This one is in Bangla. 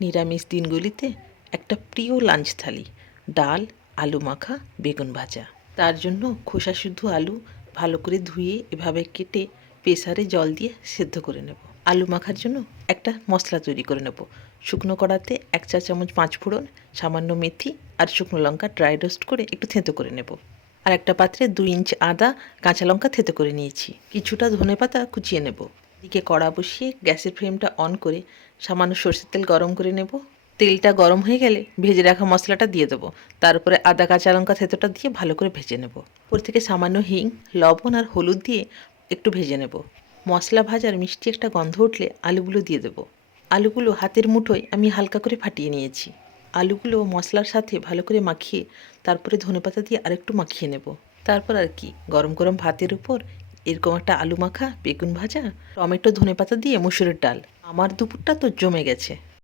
নিরামিষ দিনগুলিতে একটা প্রিয় লাঞ্চ থালি, ডাল, আলু মাখা, বেগুন ভাজা। তার জন্য খোসা শুদ্ধ আলু ভালো করে ধুয়ে এভাবে কেটে প্রেসারে জল দিয়ে সেদ্ধ করে নেব। আলু মাখার জন্য একটা মশলা তৈরি করে নেব। শুকনো কড়াতে 1 চা চামচ 5 ফোড়ন, সামান্য মেথি আর শুকনো লঙ্কা ড্রাই রোস্ট করে একটু থেঁতো করে নেব। আর একটা পাত্রে 2 ইঞ্চ আদা, কাঁচা লঙ্কা থেঁতো করে নিয়েছি। কিছুটা ধনেপাতা কুচিয়ে নেব। এদিকে কড়া বসিয়ে গ্যাসের ফ্লেমটা অন করে সামান্য সরষের তেল গরম করে নেব। তেলটা গরম হয়ে গেলে ভেজে রাখা মশলাটা দিয়ে দেবো। তারপরে আদা কাঁচা লঙ্কা থেঁতোটা দিয়ে ভালো করে ভেজে নেব। ওপর থেকে সামান্য হিং, লবণ আর হলুদ দিয়ে একটু ভেজে নেব। মশলা ভাজার মিষ্টি একটা গন্ধ উঠলে আলুগুলো দিয়ে দেবো। আলুগুলো হাতের মুঠোয় আমি হালকা করে ফাটিয়ে নিয়েছি। আলুগুলো মশলার সাথে ভালো করে মাখিয়ে তারপরে ধনেপাতা দিয়ে আরেকটু মাখিয়ে নেব। তারপর আর কি, গরম গরম ভাতের উপর এরকম একটা আলু মাখা, বেগুন ভাজা, টমেটো, ধনেপাতা দিয়ে মুসুরের ডাল। আমার দুপুরটা তো জমে গেছে।